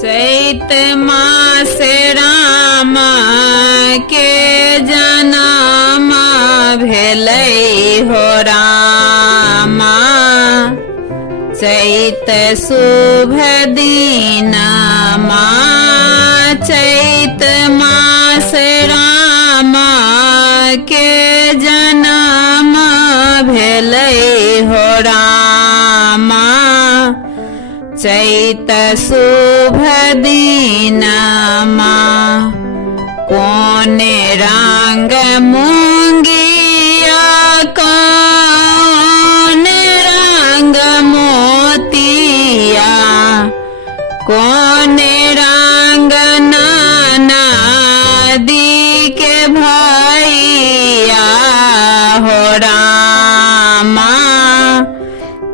चैत मास राम के जनम भेलै हो रामा। चैत शुभ दिनमा चैत मास राम के जनम भेलै हो रामा। चैत शुभ दिनमा कोने रंग मूंगिया कोने रंग मोतिया कोने रंग नाना दी के भैया हो रामा।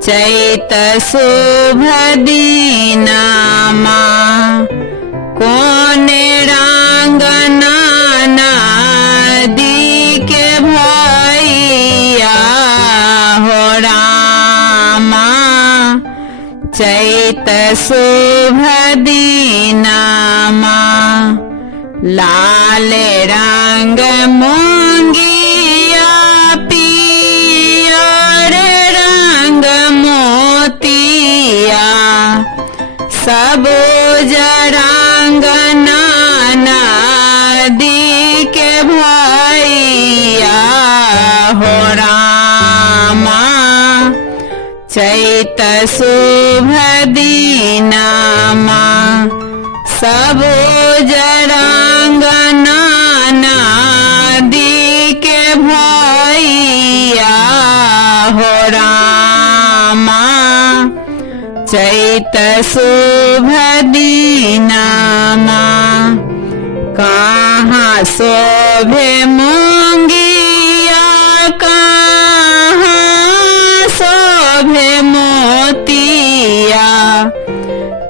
चैत शुभ दिनमा कोने रंग नाना दी के भैया हो रामा। चैत शुभ दिनमा लाल रंग मूंगिया पियर रंग मोतिया सबूज रंग नाना दी के भैया हो रामा। चैत शुभ दिनमा सबूज रंग नाना दी के भैया हो रामा। चैत शुभ दिनमा कहाँ शोभे मूंगिया कहाँ शोभे मोतिया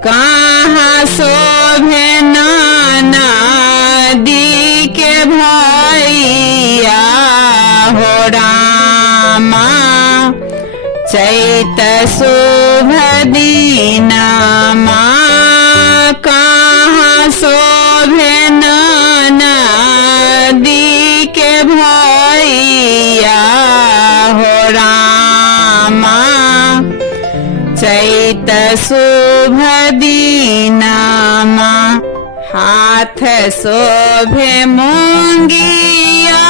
कहाँ शोभे नाना दी के भैया हो रामा। चैत शुभ दिनमा कहाँ शोभे नाना दी के भैया हो रामा। चैत शुभ दिनमा हाथ शोभे मूंगिया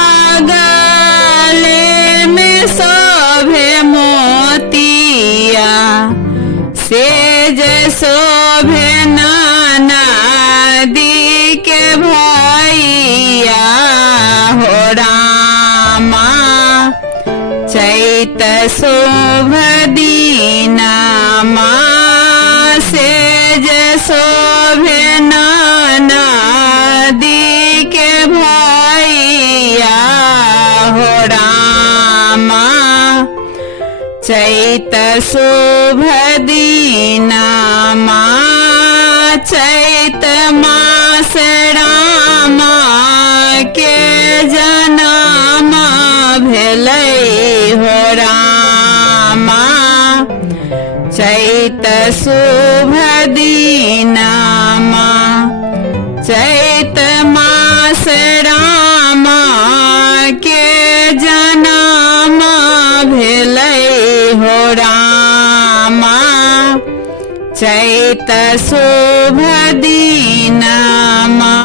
गले में शोभे मोतिया सेज शोभे नाना दी के भैया हो रामा। चैत शुभ दिनमा सेज शोभे नाना दी के भैया हो रामा। चैत शुभ दिनमा चैत मास राम के जनम भेलै हो रामा। चैत शुभ दिनमा चैत मास राम के जनम भेलै हो रामा। चैत शुभ